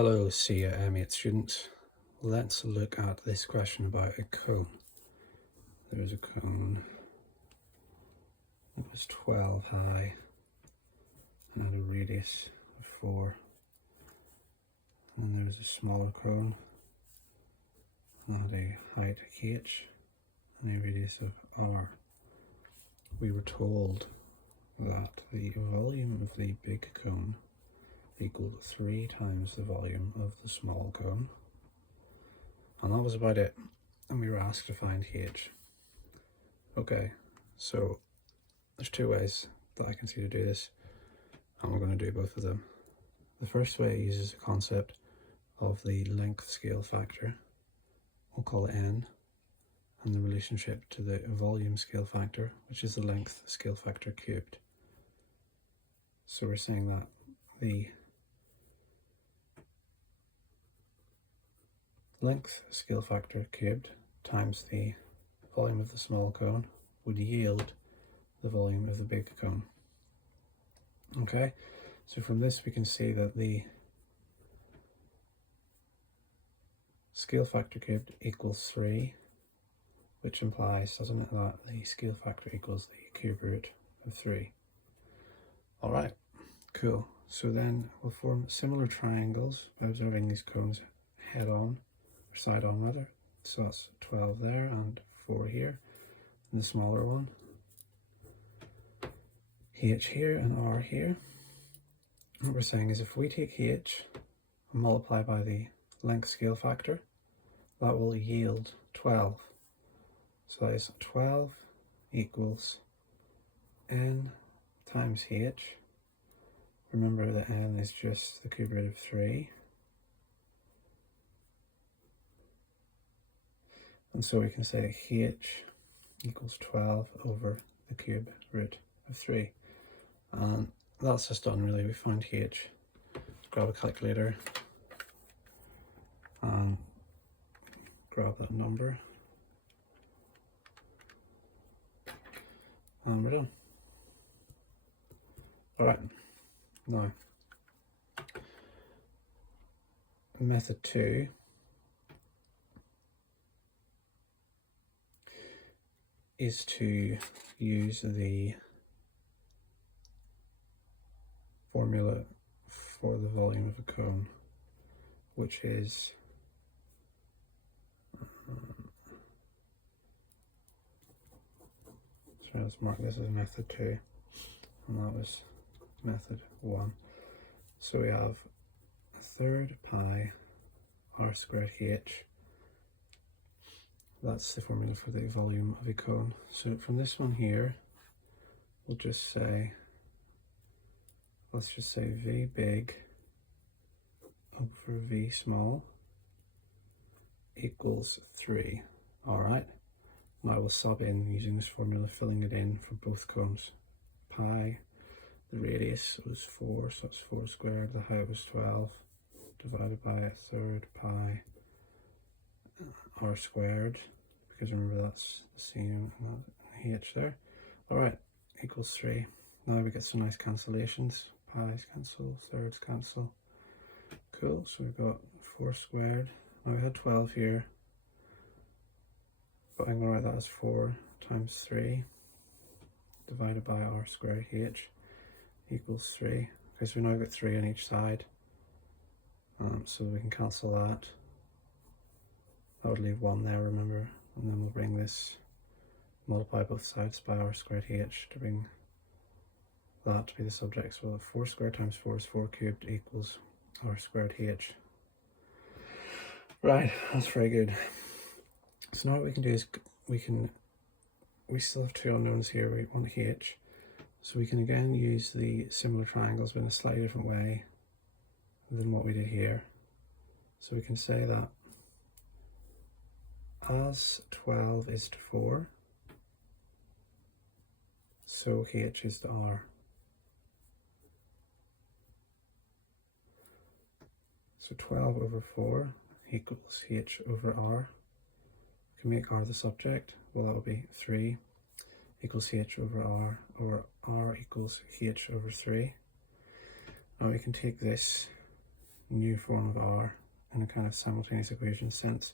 Hello CA students. Let's look at this question about a cone. There's a cone that was 12 high and had a radius of 4. And there's a smaller cone that had a height h and a radius of r. We were told that the volume of the big cone equaled 3 times the volume of the small cone. And that was about it. And we were asked to find h. Okay, so there's two ways that I can see to do this, and we're going to do both of them. The first way uses the concept of the length scale factor. We'll call it n, and the relationship to the volume scale factor, which is the length scale factor cubed. So we're saying that the length scale factor cubed times the volume of the small cone would yield the volume of the big cone. Okay, so from this we can see that the scale factor cubed equals 3, which implies, doesn't it, that the scale factor equals the cube root of 3. Alright, cool. So then we'll form similar triangles by observing these cones head on, or side on rather. So that's 12 there and 4 here, and the smaller one, h here and r here. What we're saying is if we take h and multiply by the length scale factor, that will yield 12. So that is 12 equals n times h. Remember that n is just the cube root of 3. And so we can say h equals 12 over the cube root of 3. And that's just done really. We found h. Let's grab a calculator and grab that number. And we're done. Alright, now method 2 is to use the formula for the volume of a cone, which is so let's mark this as method 2, and that was method 1. So we have a third pi r squared h. That's the formula for the volume of a cone. So from this one here, we'll just say, let's just say v big over v small equals 3. Alright, now I will sub in using this formula, filling it in for both cones. Pi, the radius was 4, so that's 4 squared, the height was 12, divided by a third pi r squared, because remember that's the same h there. Alright, equals 3. Now we get some nice cancellations. Pi's cancel, thirds cancel. Cool, so we've got 4 squared. Now we had 12 here, but I'm going to write that as 4 times 3 divided by r squared h equals 3. Okay, so we now got 3 on each side, so we can cancel that. That would leave 1 there, remember, and then we'll bring this, multiply both sides by r squared h to bring that to be the subject. So 4 squared times 4 is 4 cubed equals r squared h. Right, that's very good. So now what we can do is we still have 2 unknowns here. We want h, so we can again use the similar triangles but in a slightly different way than what we did here. So we can say that as 12 is to 4, so h is to r. So 12 over 4 equals h over r. We can make r the subject. Well, that will be 3 equals h over r, or r equals h over 3. Now we can take this new form of r in a kind of simultaneous equation sense,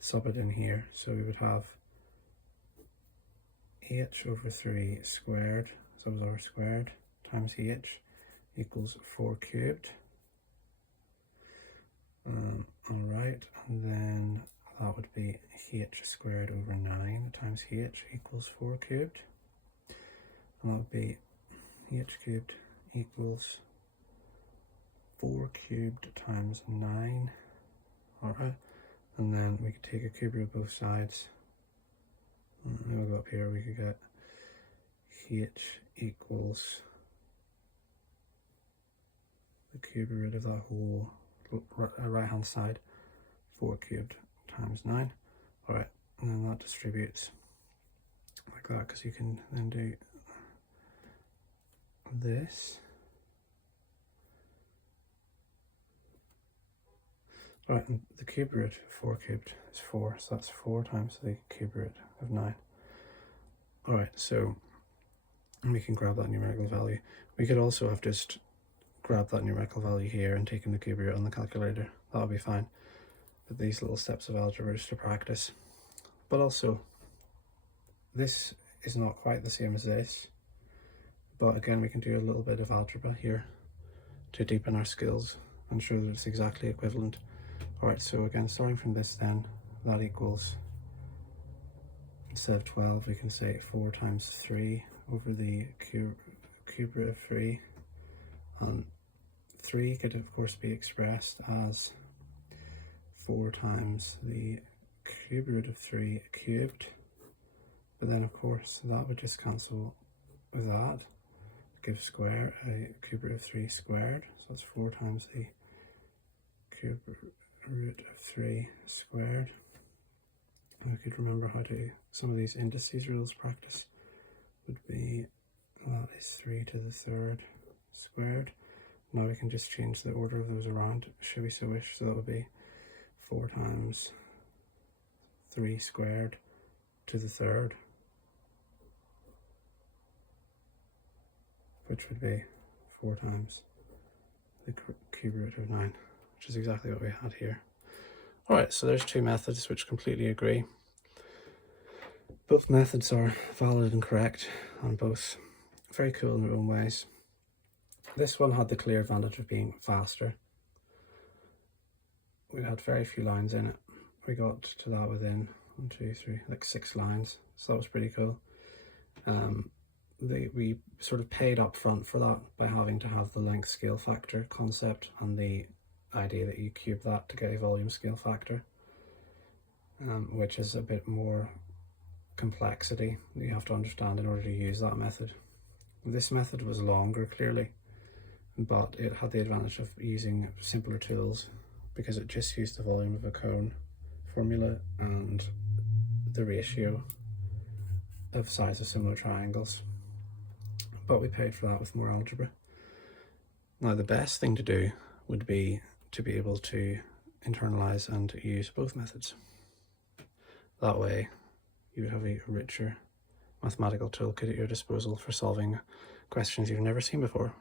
sub it in here. So we would have h over 3 squared, so it was r squared, times h equals 4 cubed. Alright, and then that would be h squared over 9 times h equals 4 cubed. And that would be h cubed equals 4 cubed times 9. Alright, and then we could take a cube root of both sides. And then we'll go up here, we could get h equals the cube root of that whole right hand side, 4 cubed times 9. Alright, and then that distributes like that, because you can then do this. Alright, and the cube root of 4 cubed is 4, so that's 4 times the cube root of 9. Alright, so we can grab that numerical value. We could also have just grabbed that numerical value here and taken the cube root on the calculator. That'll be fine. But these little steps of algebra is to practice. But also, this is not quite the same as this. But again, we can do a little bit of algebra here to deepen our skills and show that it's exactly equivalent. Alright, so again, starting from this then, that equals, instead of 12, we can say 4 times 3 over the cube root of 3. And 3 could of course be expressed as 4 times the cube root of 3 cubed. But then of course that would just cancel with that, give square a cube root of 3 squared. So that's 4 times the cube root of 3 squared. And we could remember how to, some of these indices rules practice would be, that is 3 to the 3rd squared. Now we can just change the order of those around, should we so wish. So that would be 4 times 3 squared to the 3rd, which would be 4 times the cube root of 9, which is exactly what we had here. Alright, so there's two methods which completely agree. Both methods are valid and correct, and both very cool in their own ways. This one had the clear advantage of being faster. We had very few lines in it. We got to that within 1, 2, 3, like 6 lines, so that was pretty cool. We sort of paid up front for that by having to have the length scale factor concept and the idea that you cube that to get a volume scale factor, which is a bit more complexity that you have to understand in order to use that method. This method was longer, clearly, but it had the advantage of using simpler tools because it just used the volume of a cone formula and the ratio of sides of similar triangles. But we paid for that with more algebra. Now the best thing to do would be to be able to internalize and use both methods. That way you would have a richer mathematical toolkit at your disposal for solving questions you've never seen before.